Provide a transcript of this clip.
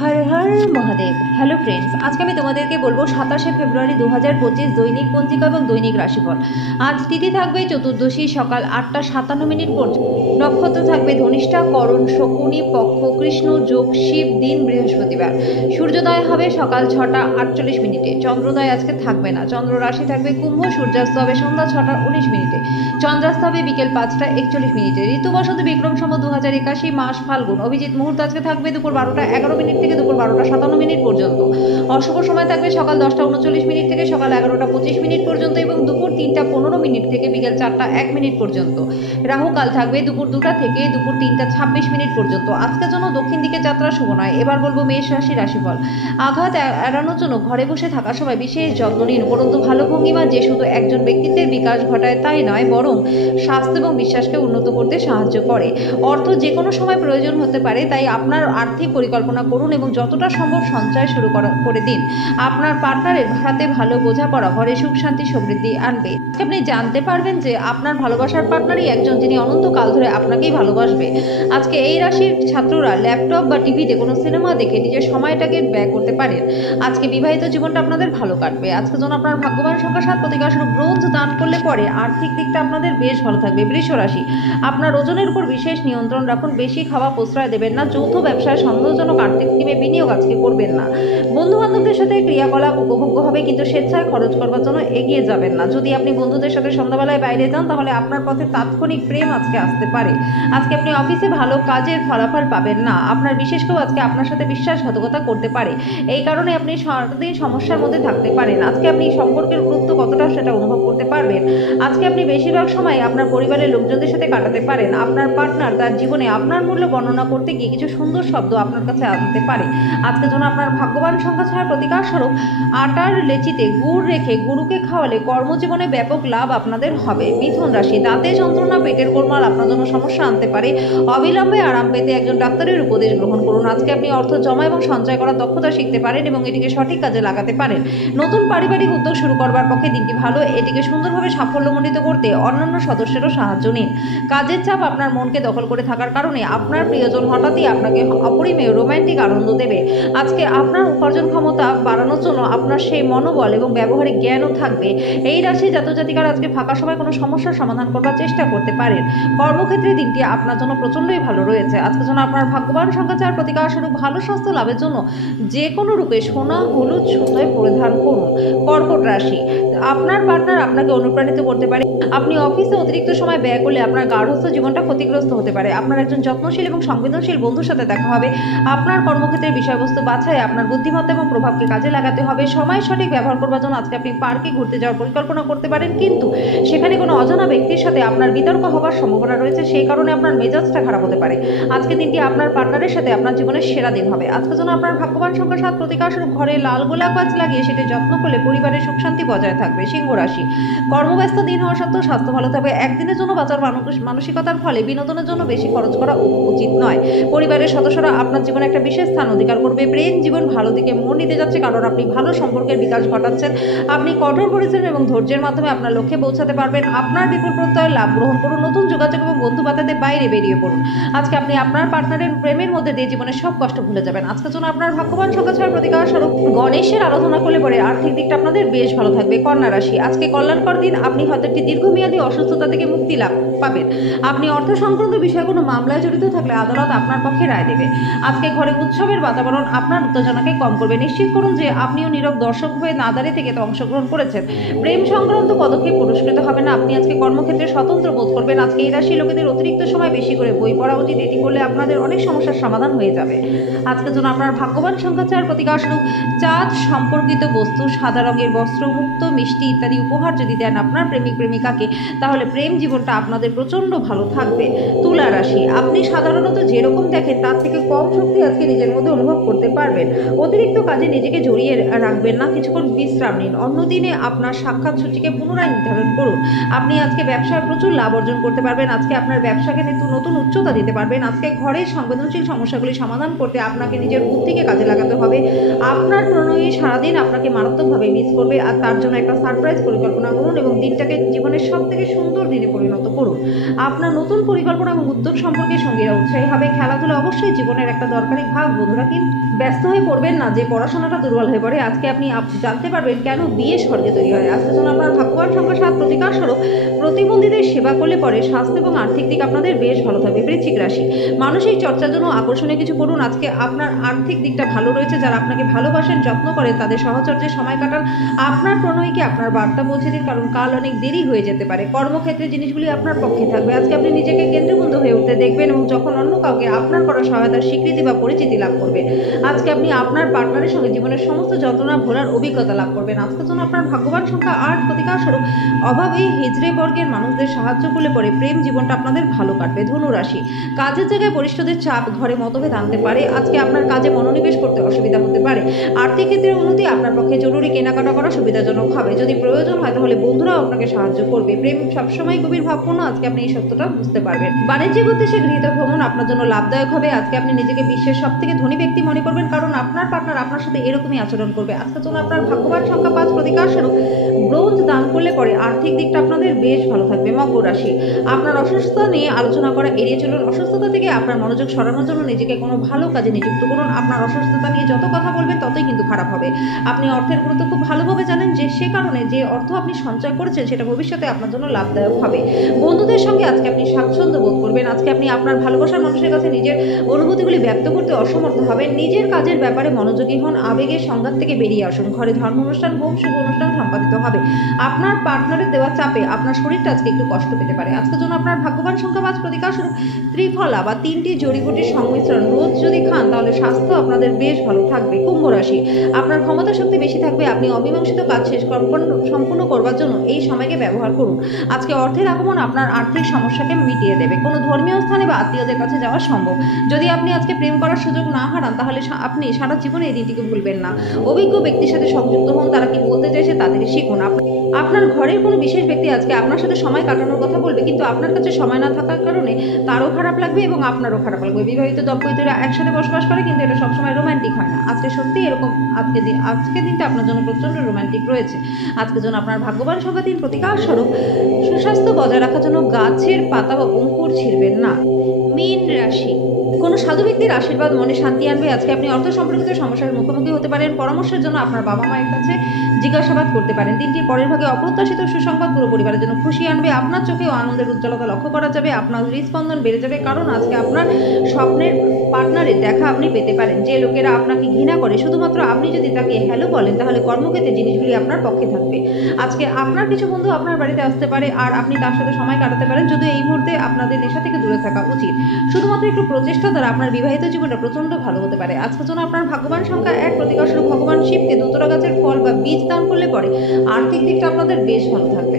Har Har Mahadev. Hello friends, আজকে আমি তোমাদেরকে বলবো 27শে ফেব্রুয়ারি 2025 দৈনিক পঞ্জিকা এবং দৈনিক রাশিফল। আজ তিথি থাকবে চতুর্দশী সকাল 8টা 57 পর্যন্ত। নক্ষত্র থাকবে ধনিষ্ঠা, করণ, শকুনি, পক্ষ, কৃষ্ণ যোগ, শিব, দিন বৃহস্পতিবার। সূর্যোদয় হবে সকাল 6টা 48। চন্দ্রোদয় আজকে থাকবে না। চন্দ্র রাশি থাকবে কুম্ভ। সূর্যাস্ত হবে সন্ধ্যা 6টা 19। চন্দ্রাস্ত হবে বিকেল 5টা 41। ঋতু বসন্ত বিক্রম সম্বত 2081, মাস ফাল্গুন। অভিজিৎ মুহূর্ত আজকে থাকবে দুপুর 12টা 11 থেকে দুপুর 12টা 57 পর্যন্ত। অশুভ সময় থাকবে সকাল 10টা 39 থেকে সকাল 11টা 25 পর্যন্ত এবং দুপুর 3টা 15 থেকে বিকেল 4টা 1 পর্যন্ত। রাহু কাল থাকবে দুপুর 2টা থেকে দুপুর 3টা 26 পর্যন্ত। আজকের জন্য দক্ষিণ দিকে যাত্রা শুভ নয়। এবার বলবো মেষ রাশি রাশিফল। আঘাত এড়ানোর জন্য ঘরে বসে থাকার সময় বিশেষ যত্ন নিন। উপরন্তু ভালো ভঙ্গিমা যে শুধু একজন ব্যক্তিত্বের বিকাশ ঘটায় তাই নয়, বরং স্বাস্থ্য এবং বিশ্বাসকে উন্নত করতে সাহায্য করে। অর্থ যে কোনো সময় প্রয়োজন হতে পারে, তাই আপনার আর্থিক পরিকল্পনা করুন এবং যতটা সম্ভব সঞ্চয় শুরু করে দিন। আপনার পার্টনারের হাতে ভালো বোঝাপড়া ঘরে সুখ শান্তি সমৃদ্ধি আনবে। আপনি জানতে পারবেন যে আপনার ভালোবাসার পার্টনারই একজন যিনি অনন্তকাল ধরে আপনাকেই ভালোবাসবে। আজকে এই রাশির ছাত্ররা ল্যাপটপ বা টিভিতে কোনো সিনেমা দেখে নিজের সময়টাকে ব্যয় করতে পারেন। আজকে বিবাহিত জীবনটা আপনাদের ভালো কাটবে। আজকে যেন আপনার ভাগ্যবান সংখ্যা 7, প্রতিকার স্বরূপ ব্রোঞ্জ দান করলে পরে আর্থিক দিকটা আপনাদের বেশ ভালো থাকবে। বৃষ রাশি, আপনার ওজনের উপর বিশেষ নিয়ন্ত্রণ রাখুন। বেশি খাওয়া প্রশ্রয় দেবেন না। যৌথ ব্যবসায় সন্দেহজনক আর্থিক স্কিমে বিনিয়োগ আজকে করবেন না। বন্ধু বান্ধবদের সাথে ক্রিয়াকলাপ উপভোগ্য হবে, কিন্তু স্বেচ্ছায় খরচ করবার জন্য এগিয়ে যাবেন না। যদি আপনি বন্ধুদের সাথে সন্ধ্যাবেলায় বাইরে যান তাহলে আপনার পথে তাৎক্ষণিক প্রেম আজকে আসতে পারে। আজকে আপনি অফিসে ভালো কাজের ফলাফল পাবেন না। আপনার বিশেষ কেউ আজকে আপনার সাথে বিশ্বাসঘাতকতা করতে পারে। এই কারণে আপনি সারাদিন সমস্যার মধ্যে থাকতে পারেন। আজকে আপনি সম্পর্কের গুরুত্ব কতটা সেটা অনুভব করতে পারবেন। আজকে আপনি বেশিরভাগ সময় আপনার পরিবারের লোকজনদের সাথে কাটাতে পারেন। আপনার পার্টনার তার জীবনে আপনার মূল্য বর্ণনা করতে গিয়ে কিছু সুন্দর শব্দ আপনার কাছে আনতে পারে। আজকে যেন আপনার ভাগ্যবান সংখ্যা 6, প্রতিকার স্বরূপ আটার লেচিতে গুড় রেখে গুরুকে খাওয়ালে কর্মজীবনে ব্যাপক লাভ আপনাদের হবে। মিথুন রাশি, দাঁতে যন্ত্রণা, পেটের গোলমাল আপনার জন্য সমস্যা আনতে পারে। অবিলম্বে আরাম পেতে একজন ডাক্তারের উপদেশ গ্রহণ করুন। আজকে আপনি অর্থ জমা এবং সঞ্চয় করার দক্ষতা শিখতে পারেন এবং এটিকে সঠিক কাজে লাগাতে পারেন। নতুন পারিবারিক উদ্যোগ শুরু করবার পক্ষে দিনটি ভালো। এটিকে সুন্দরভাবে সাফল্যমণ্ডিত করতে অন্যান্য সদস্যেরও সাহায্য নিন। কাজের চাপ আপনার মনকে দখল করে থাকার কারণে আপনার প্রিয়জন হঠাৎই আপনাকে অপরিমেয় রোমান্টিক আনন্দ দেবে। আজকে আপনার উপার্জন ক্ষমতা বাড়ানোর জন্য আপনার সেই মনোবল এবং ব্যবহারিক জ্ঞানও থাকবে। এই রাশি জাতজাতিকারা আজকে ফাঁকা সময় কোনো সমস্যার সমাধান করবার চেষ্টা করতে পারেন। কর্মক্ষেত্রে দিনটি আপনার জন্য প্রচণ্ডই ভালো রয়েছে। আজকে যেন আপনার ভাগ্যবান সংখ্যা 4, প্রতিকার স্বরূপ ভালো স্বাস্থ্য লাভের জন্য যে কোনো রূপে সোনা হলুদ সুতোয় পরিধান করুন। কর্কট রাশি, আপনার পার্টনার আপনাকে অনুপ্রাণিত করতে পারে। আপনি অফিসে অতিরিক্ত সময় ব্যয় করলে আপনার গার্হস্থ্য জীবনটা ক্ষতিগ্রস্ত হতে পারে। আপনার একজন যত্নশীল এবং সংবেদনশীল বন্ধুর সাথে দেখা হবে। আপনার কর্মক্ষেত্রের বিষয়বস্তু বাছাই আপনার বুদ্ধিমত্তা এবং প্রভাবকে কাজে লাগাতে হবে। সময় সঠিক ব্যবহার করবার জন্য আজকে আপনি পার্কে ঘুরতে যাওয়ার পরিকল্পনা করতে পারেন, কিন্তু সেখানে কোনো অজানা ব্যক্তির সাথে আপনার বিতর্ক হওয়ার সম্ভাবনা রয়েছে। সেই কারণে আপনার মেজাজটা খারাপ হতে পারে। আজকে দিনটি আপনার পার্টনারের সাথে আপনার জীবনের সেরা দিন হবে। আজকে যেন আপনার ভাগ্যবান সংখ্যা 7, প্রতিকার স্বরূপ ঘরে লাল গোলাপ গাছ লাগিয়ে সেটি যত্ন করলে পরিবারের সুখ শান্তি বজায় থাকবে। সিংহ রাশি, কর্মব্যস্ত দিন হওয়া সত্ত্বেও স্বাস্থ্য ভালো থাকবে। একদিনের জন্য বাঁচার মানসিকতার ফলে বিনোদনের জন্য বেশি খরচ করা উচিত নয়। পরিবারের সদস্যরা আপনার জীবনে একটা বিশেষ স্থান অধিকার করবে। প্রেম জীবন ভালো দিকে মোড় নিতে যাচ্ছে, কারণ আপনি ভালো সম্পর্কের বিকাশ ঘটাচ্ছেন। আপনি কঠোর পরিশ্রম এবং ধৈর্যের মাধ্যমে আপনার লক্ষ্যে পৌঁছাতে পারবেন। আপনার বিপুল প্রত্যয় লাভ গ্রহণ করুন। নতুন যোগাযোগ এবং বন্ধু বান্ধবদের বাইরে বেরিয়ে পড়ুন। আজকে আপনি আপনার পার্টনারের প্রেমের মধ্যে দিয়ে জীবনের সব কষ্ট ভুলে যাবেন। আজকের জন্য আপনার ভাগ্যবান সংখ্যা 6, প্রতিকার স্বরূপ গণেশের আরাধনা করলে পরে আর্থিক দিকটা আপনাদের বেশ ভালো থাকবে। কন্যা রাশি, আজকে কল্যাণকর দিন। আপনি হয়তো একটি দীর্ঘমেয়াদী অসুস্থতা থেকে মুক্তি লাভ পাবেন। আপনি অর্থ সংক্রান্ত বিষয়ে কোনো মামলায় জড়িত থাকলে আদালত আপনার পক্ষে রায় দেবে। আজকে ঘরে উৎসবের বাতাবরণ আপনার উত্তেজনাকে কম করবে। নিশ্চিত করুন যে আপনিও নীরব দর্শক হয়ে না দাঁড়িয়ে থেকে অংশগ্রহণ করেছেন। প্রেম সংক্রান্ত পদক্ষেপ পুরস্কৃত হবে না। আপনি আজকে কর্মক্ষেত্রে স্বতন্ত্র বোধ করবেন। আজকে এই রাশি লোকেদের অতিরিক্ত সময় বেশি করে বই পড়া উচিত। এটি করলে আপনাদের অনেক সমস্যার সমাধান হয়ে যাবে। আজকের জন্য আপনার ভাগ্যবান সংখ্যা 4, প্রতিকার স্বরূপ চাঁদ সম্পর্কিত বস্তু, সাদা রঙের বস্ত্র, মুক্ত মিষ্টি ইত্যাদি উপহার যদি দেন আপনার প্রেমিক প্রেমিকাকে, তাহলে প্রেম জীবনটা আপনাদের প্রচন্ড ভালো থাকবে। তুলা রাশি, আপনি সাধারণত যেরকম দেখেন তার থেকে কম শক্তি আজকে নিজের মধ্যে অনুভব করতে পারবেন। অতিরিক্ত কাজে নিজেকে জড়িয়ে রাখবেন না। কিছুক্ষণ বিশ্রাম নিন। অন্যদিনে আপনার সাক্ষাৎ সূচিকে পুনরায় নির্ধারণ করুন। আপনি আজকে ব্যবসায় প্রচুর লাভ অর্জন করতে পারবেন। আজকে আপনার ব্যবসাকে নতুন উচ্চতা দিতে পারবেন। আজকে ঘরের সংবেদনশীল সমস্যাগুলি সমাধান করতে আপনাকে নিজের বুদ্ধিকে কাজে লাগাতে হবে। আপনার প্রণয়ী সারাদিন আপনাকে মারাত্মকভাবে মিস করবে, আর তার জন্য একটা সারপ্রাইজ পরিকল্পনা করুন এবং দিনটাকে জীবনের জীবনের সব থেকে সুন্দর দিনে পরিণত করুন। আপনার নতুন পরিকল্পনা এবং উদ্যোগ সম্পর্কে সঙ্গীরা উৎসাহী হবে। খেলাধুলা অবশ্যই জীবনের একটা দরকারি ভাগ, বন্ধুরা কিন্তু ব্যস্ত হয়ে পড়বেন না যে পড়াশোনাটা দুর্বল হয়ে পড়ে। আজকে আপনি জানতে পারবেন কেন বিয়ে স্বর্গে তৈরি হয়। আজকে জন্য আপনার ভাগ্যবান সংখ্যা 7, প্রতিকার স্বরূপ প্রতিবন্ধীদের সেবা করলে পরে স্বাস্থ্য এবং আর্থিক দিক আপনাদের বেশ ভালো থাকবে। বৃশ্চিক রাশি, মানসিক চর্চার জন্য আকর্ষণীয় কিছু করুন। আজকে আপনার আর্থিক দিকটা ভালো রয়েছে। যারা আপনাকে ভালোবাসেন, যত্ন করেন, তাদের সহচর্যে সময় কাটান। আপনার প্রণয়ীকে আপনার বার্তা পৌঁছে দিন, কারণ কাল অনেক দেরি হয়ে যেতে পারে। কর্মক্ষেত্রে জিনিসগুলি আপনার পক্ষে থাকবে। আজকে আপনি নিজেকে কেন্দ্রবিন্দু হয়ে উঠতে দেখবেন এবং যখন অন্য কাউকে আপনার করা সহায়তার স্বীকৃতি বা পরিচিতি লাভ করবে। আজকে আপনি আপনার পার্টনারের সঙ্গে জীবনের সমস্ত যন্ত্রণা ভোলার অভিজ্ঞতা লাভ করবেন। আজকের জন্য আপনার ভাগ্যবান সংখ্যা 8, প্রতিকার স্বরূপ অভাবে হিজড়ে বর্গের মানুষদের সাহায্য করলে পরে প্রেম জীবনটা আপনাদের ভালো কাটবে। ধনু রাশি, কাজের জায়গায় বরিষ্ঠদের চাপ ঘরে মতভেদ আনতে পারে। আজকে আপনার কাজে মনোনিবেশ করতে অসুবিধা হতে পারে। আর্থিক ক্ষেত্রে উন্নতি আপনার পক্ষে জরুরি। কেনাকাটা করা সুবিধাজনক হবে। যদি প্রয়োজন হয় তাহলে বন্ধুরাও আপনাকে সাহায্য করবে। প্রেম সবসময় গভীর ভাবপূর্ণ। আজকে আপনি এই সত্যটা বুঝতে পারবেন। বাণিজ্যিক উদ্দেশ্যে গৃহীত ভ্রমণ আপনার জন্য লাভদায়ক হবে। আজকে আপনি নিজেকে বিশ্বের সব থেকে ধনী ব্যক্তি মনে করবেন, কারণ আপনার পার্টনার আপনার সাথে এরকমই আচরণ করবে। আজকের জন্য আপনার ভাগ্যবান সংখ্যা 5, প্রতিকার স্বরূপ ব্রোঞ্জ দান করলে পরে আর্থিক দিকটা আপনাদের বেশ ভালো থাকবে। মকর রাশি, আপনার অসুস্থতা নিয়ে আলোচনা করা এড়িয়ে চলুন। অসুস্থতা থেকে আপনার মনোযোগ সরানোর জন্য নিজেকে কোনো ভালো কাজে নিযুক্ত করুন। আপনার অসুস্থতা নিয়ে যত কথা বলবেন ততই কিন্তু খারাপ হবে। আপনি অর্থের গুরুত্ব খুব ভালোভাবে জানেন, যে সে কারণে যে অর্থ আপনি সঞ্চয় করেছেন সেটা ভবিষ্যতে আপনার জন্য লাভদায়ক হবে। বন্ধুদের সঙ্গে আজকে আপনি স্বাচ্ছন্দ্য বোধ করবেন। আজকে আপনি আপনার ভালোবাসার মানুষের কাছে নিজের অনুভূতিগুলি ব্যক্ত করতে অসমর্থ হবেন। নিজের কাজের ব্যাপারে মনোযোগী হন। আবেগের সংঘাত থেকে বেরিয়ে আসুন। ঘরে ধর্ম অনুষ্ঠান, হোম, শুভ অনুষ্ঠান সম্পাদিত হবে। আপনার পার্টনারের দেওয়া চাপে আপনার শরীরটা আজকে একটু কষ্ট পেতে পারে। আজকের জন্য আপনার ভাগ্যবান সংখ্যা 5, প্রতিকার স্বরূপ ত্রিফলা বা 3টি জড়িবুটির সংমিশ্রণ রোজ যদি খান তাহলে স্বাস্থ্য আপনাদের বেশ ভালো থাকবে। কুম্ভ রাশি, আপনার ক্ষমতা শক্তি বেশি থাকবে। আপনি অমীমাংসিত কাজ শেষ সম্পূর্ণ করবার জন্য এই সময়কে ব্যবহার করুন। আজকে অর্থের আগমন আপনার আর্থিক সমস্যাকে মিটিয়ে দেবে। কোনো ধর্মীয় স্থানে বা আত্মীয়দের কাছে যাওয়া সম্ভব। যদি আপনি আজকে প্রেম করার সুযোগ না হারান তাহলে আপনি সারা জীবনে এই দিনটিকে ভুলবেন না। অভিজ্ঞ ব্যক্তির সাথে সংযুক্ত হন। তারা কি বলতে চাইছে তাদের শিখুন। আপনার ঘরের কোনো বিশেষ ব্যক্তি আজকে আপনার সাথে সময় কাটানোর কথা বলবে, কিন্তু আপনার কাছে সময় না থাকার কারণে তারও খারাপ লাগবে এবং আপনারও খারাপ লাগবে। বিবাহিত দম্পতিরা একসাথে বসবাস করে, কিন্তু এটা সবসময় রোমান্টিক হয় না। আজকে সত্যি এরকম আজকে দিনটা আপনার জন্য প্রচন্ড রোমান্টিক রয়েছে। আজকের জন্য আপনার ভাগ্যবান সংখ্যা 3, প্রতিকার স্বরূপ সুস্বাস্থ্য বজায় রাখার জন্য গাছের পাতা বা অঙ্কুর ছিঁড়বেন না। মীন রাশি, কোনো সাধু ব্যক্তির আশীর্বাদ মনে শান্তি আনবে। আজকে আপনি অর্থ সম্পর্কিত সমস্যার মুখোমুখি হতে পারেন। পরামর্শের জন্য আপনার বাবা মায়ের কাছে জিজ্ঞাসাবাদ করতে পারেন। দিনটির পরের ভাগে অপ্রত্যাশিত সুসংবাদ পুরো পরিবারের জন্য খুশি আনবে। আপনার চোখেও আনন্দের উজ্জ্বলতা লক্ষ্য করা যাবে। আপনার হৃদস্পন্দন বেড়ে যাবে, কারণ আজকে আপনার স্বপ্নের পার্টনারের দেখা আপনি পেতে পারেন। যে লোকেরা আপনাকে ঘৃণা করে, শুধুমাত্র আপনি যদি তাকে হ্যালো বলেন তাহলে কর্মক্ষেত্রে জিনিসগুলি আপনার পক্ষে থাকবে। আজকে আপনার কিছু বন্ধু আপনার বাড়িতে আসতে পারে আর আপনি তার সাথে সময় কাটাতে পারেন। যদিও এই মুহূর্তে আপনাদের নেশা থেকে দূরে থাকা উচিত। শুধুমাত্র একটু প্রচেষ্টা দ্বারা আপনার বিবাহিত জীবনটা প্রচন্ড ভালো হতে পারে। আজকের জন্য আপনার ভাগ্যবান সংখ্যা 1, প্রতিকার স্বরূপ ভগবান শিবকে ধুতরা গাছের ফল বা বীজ দান করলে পরে আর্থিক দিকটা আপনাদের বেশ ভালো থাকবে।